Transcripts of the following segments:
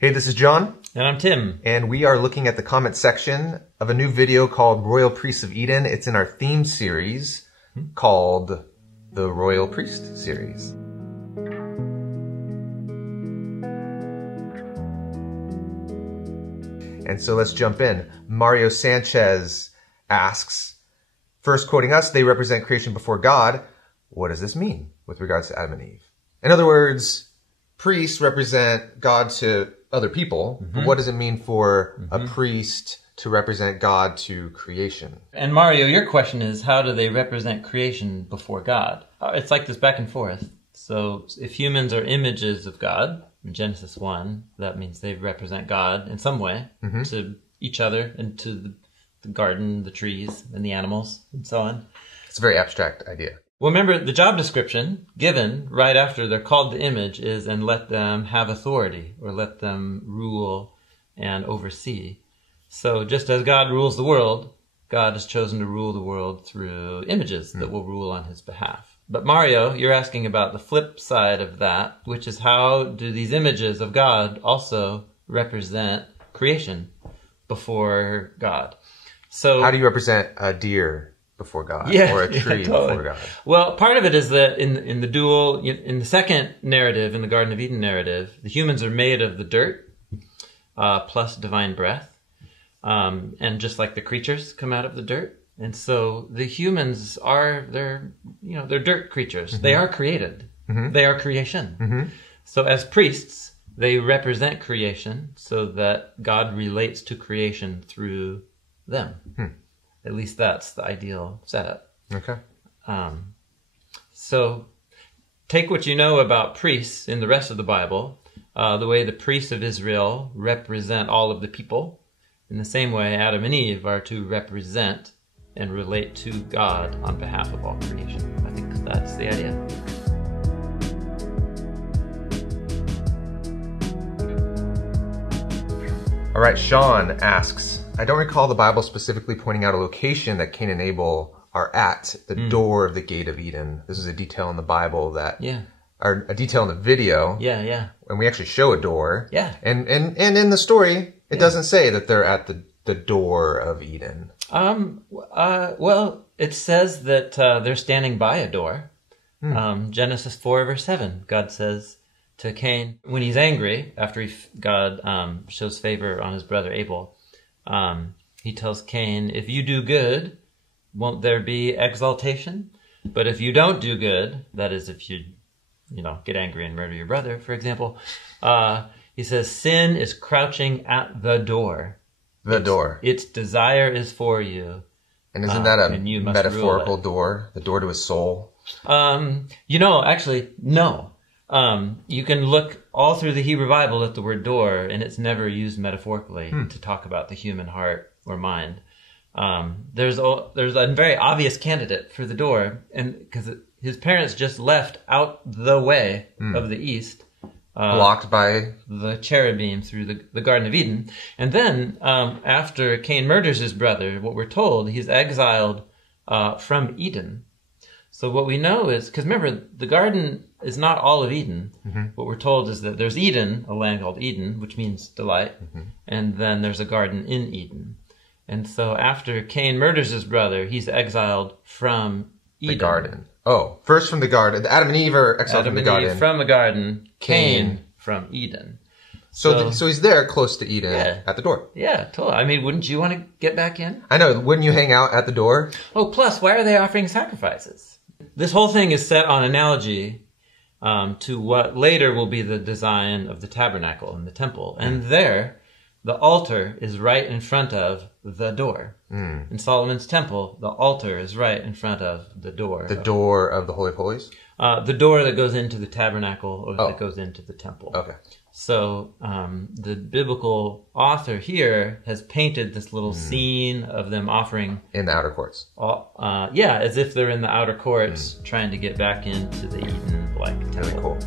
Hey, this is John. And I'm Tim. And we are looking at the comment section of a new video called Royal Priests of Eden. It's in our theme series called the Royal Priest series. And so let's jump in. Mario Sanchez asks, first quoting us, they represent creation before God. What does this mean with regards to Adam and Eve? In other words, priests represent God to other people. But what does it mean for a priest to represent God to creation? And Mario, your question is, how do they represent creation before God? It's like this back and forth. So if humans are images of God, in Genesis 1, that means they represent God in some way to each other and to the garden, the trees, and the animals, and so on. It's a very abstract idea. Well, remember, the job description given right after they're called the image is, and let them have authority, or let them rule and oversee. So just as God rules the world, God has chosen to rule the world through images that will rule on his behalf. But Mario, you're asking about the flip side of that, which is how do these images of God also represent creation before God? So how do you represent a deer before God, or a tree before God? Well, part of it is that in the second narrative, in the Garden of Eden narrative, the humans are made of the dirt plus divine breath, and just like the creatures come out of the dirt. And so the humans they're dirt creatures. They are created. They are creation. So as priests, they represent creation so that God relates to creation through them. At least that's the ideal setup. Okay. So take what you know about priests in the rest of the Bible, the way the priests of Israel represent all of the people. In the same way, Adam and Eve are to represent and relate to God on behalf of all creation. I think that's the idea. All right, Sean asks, I don't recall the Bible specifically pointing out a location that Cain and Abel are at, the door of the gate of Eden. This is a detail in the Bible or a detail in the video. Yeah. And we actually show a door. Yeah. And in the story, it doesn't say that they're at the door of Eden. Well, it says that they're standing by a door. Genesis 4 verse 7, God says to Cain, when he's angry, after God shows favor on his brother Abel, he tells Cain, if you do good, won't there be exaltation? But if you don't do good, that is if you get angry and murder your brother, for example, he says, sin is crouching at the door. Its desire is for you. And isn't that a metaphorical door? The door to his soul? Actually, no. You can look all through the Hebrew Bible at the word door, and it's never used metaphorically to talk about the human heart or mind. There's a very obvious candidate for the door, and because his parents just left out the way of the east, blocked by the cherubim through the Garden of Eden. And then after Cain murders his brother, what we're told, he's exiled from Eden. So what we know is, because remember, the garden is not all of Eden. What we're told is that there's Eden, a land called Eden, which means delight, and then there's a garden in Eden. And so after Cain murders his brother, he's exiled from Eden. The garden. Oh, first from the garden. Adam and Eve are exiled from the garden. Adam and Eve from the garden, Cain from Eden. So he's there close to Eden at the door. Yeah, totally. I mean, wouldn't you want to get back in? I know. Wouldn't you hang out at the door? Oh, plus, why are they offering sacrifices? This whole thing is set on analogy to what later will be the design of the tabernacle and the temple. And there, the altar is right in front of the door. In Solomon's temple, the altar is right in front of the door. The door of the Holy of Holies? The door that goes into the tabernacle or that goes into the temple. Okay. So the biblical author here has painted this little scene of them offering... in the outer courts. As if they're in the outer courts trying to get back into the Eden-like temple. Really cool.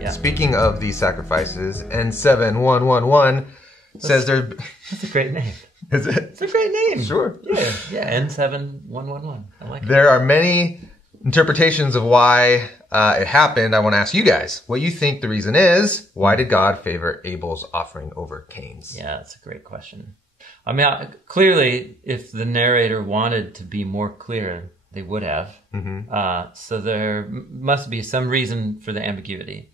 Yeah. Speaking of these sacrifices, N7111 says they're... That's a great name. Is it? It's a great name. Sure. Yeah, N7111. I like it. There are many interpretations of why it happened, I want to ask you guys what you think the reason is. Why did God favor Abel's offering over Cain's? Yeah, that's a great question. I mean, clearly, if the narrator wanted to be more clear, they would have. So there must be some reason for the ambiguity.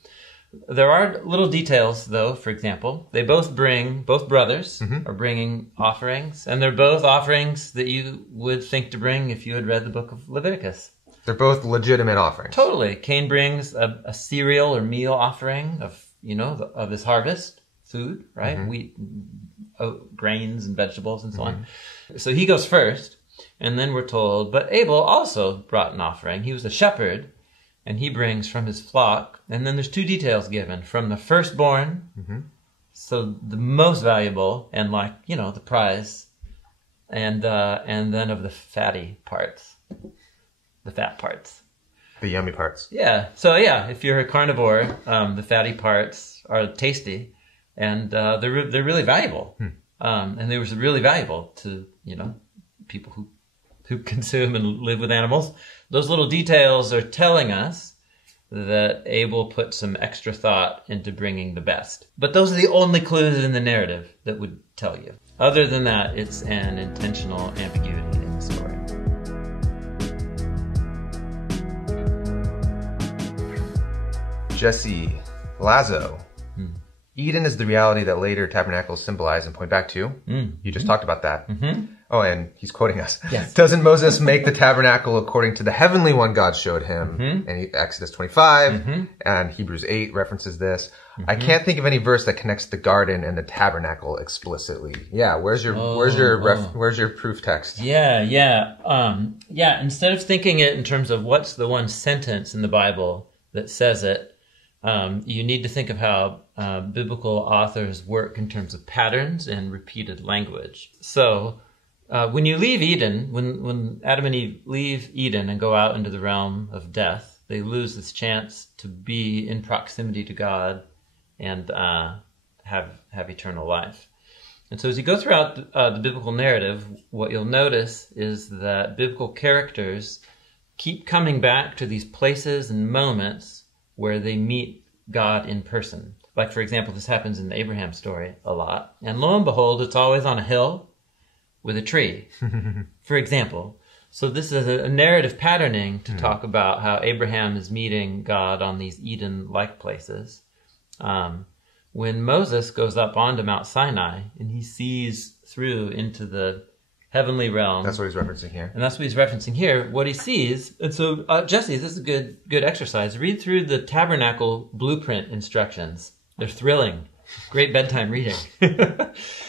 There are little details, though. For example, both brothers are bringing offerings, and they're both offerings that you would think to bring if you had read the book of Leviticus. They're both legitimate offerings. Totally. Cain brings a cereal or meal offering of his harvest, food, right? Wheat, grains and vegetables and so on. So he goes first, and then we're told, but Abel also brought an offering. He was a shepherd, and he brings from his flock. And then there's two details given: from the firstborn, so the most valuable and the prize, and then of the fatty parts, the fat parts, the yummy parts. Yeah. So yeah, if you're a carnivore, the fatty parts are tasty, and they're really valuable, and they were really valuable to people who consume and live with animals. Those little details are telling us that Abel put some extra thought into bringing the best. But those are the only clues in the narrative that would tell you. Other than that, it's an intentional ambiguity in the story. Jesse Lazo. Eden is the reality that later tabernacles symbolize and point back to. You just talked about that. Oh, and he's quoting us. Yes. Doesn't Moses make the tabernacle according to the heavenly one God showed him? And Exodus 25 and Hebrews 8 references this. I can't think of any verse that connects the garden and the tabernacle explicitly. Yeah, where's your proof text? Yeah. Instead of thinking it in terms of what's the one sentence in the Bible that says it, you need to think of how biblical authors work in terms of patterns and repeated language. So when you leave Eden, when Adam and Eve leave Eden and go out into the realm of death, they lose this chance to be in proximity to God and have eternal life. And so as you go throughout the biblical narrative, what you'll notice is that biblical characters keep coming back to these places and moments where they meet God in person. Like, for example, this happens in the Abraham story a lot. And lo and behold, it's always on a hill with a tree, for example. So this is a narrative patterning to talk about how Abraham is meeting God on these Eden-like places. When Moses goes up onto Mount Sinai and he sees through into the heavenly realm. That's what he's referencing here. And that's what he's referencing here, what he sees. And so, Jesse, this is a good exercise. Read through the tabernacle blueprint instructions. They're thrilling. Great bedtime reading.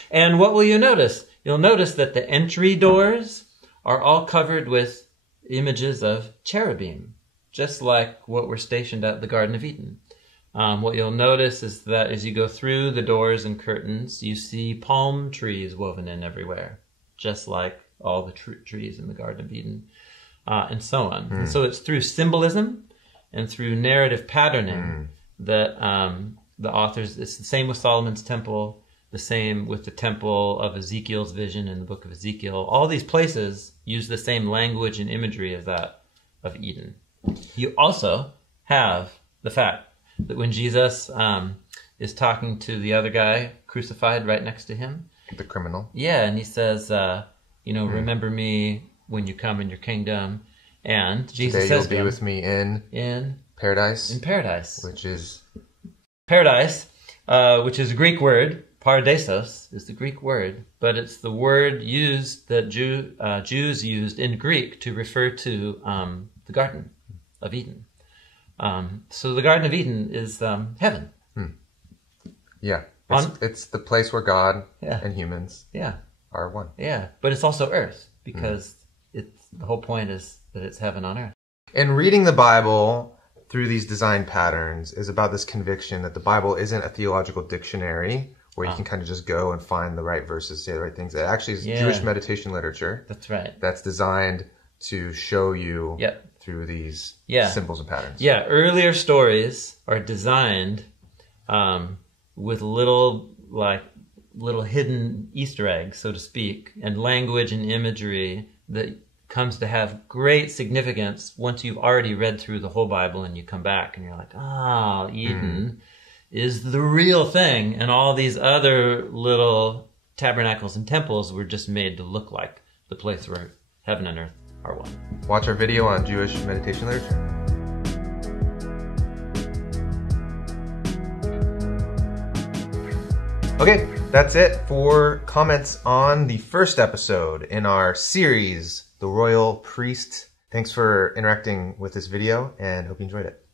And what will you notice? You'll notice that the entry doors are all covered with images of cherubim, just like what were stationed at the Garden of Eden. What you'll notice is that as you go through the doors and curtains, you see palm trees woven in everywhere, just like all the trees in the Garden of Eden, and so on. And so it's through symbolism and through narrative patterning that the authors, it's the same with Solomon's temple, the same with the temple of Ezekiel's vision in the book of Ezekiel. All these places use the same language and imagery as that of Eden. You also have the fact that when Jesus is talking to the other guy crucified right next to him, the criminal. Yeah, and he says, remember me when you come in your kingdom. And Jesus Today says you'll be with me in paradise. In paradise. Which is? Paradise, which is a Greek word. Paradisos is the Greek word, but it's the word used that Jews used in Greek to refer to the Garden of Eden. So the Garden of Eden is heaven. Yeah. It's the place where God and humans are one. Yeah, but it's also earth, because the whole point is that it's heaven on earth. And reading the Bible through these design patterns is about this conviction that the Bible isn't a theological dictionary where you can kind of just go and find the right verses, say the right things. It actually is Jewish meditation literature. That's right. That's designed to show you through these symbols and patterns. Yeah, earlier stories are designed with little hidden Easter eggs, so to speak, and language and imagery that comes to have great significance once you've already read through the whole Bible and you come back and you're like, Eden is the real thing, and all these other little tabernacles and temples were just made to look like the place where heaven and earth are one. Watch our video on Jewish meditation literature. Okay, that's it for comments on the first episode in our series, The Royal Priest. Thanks for interacting with this video and hope you enjoyed it.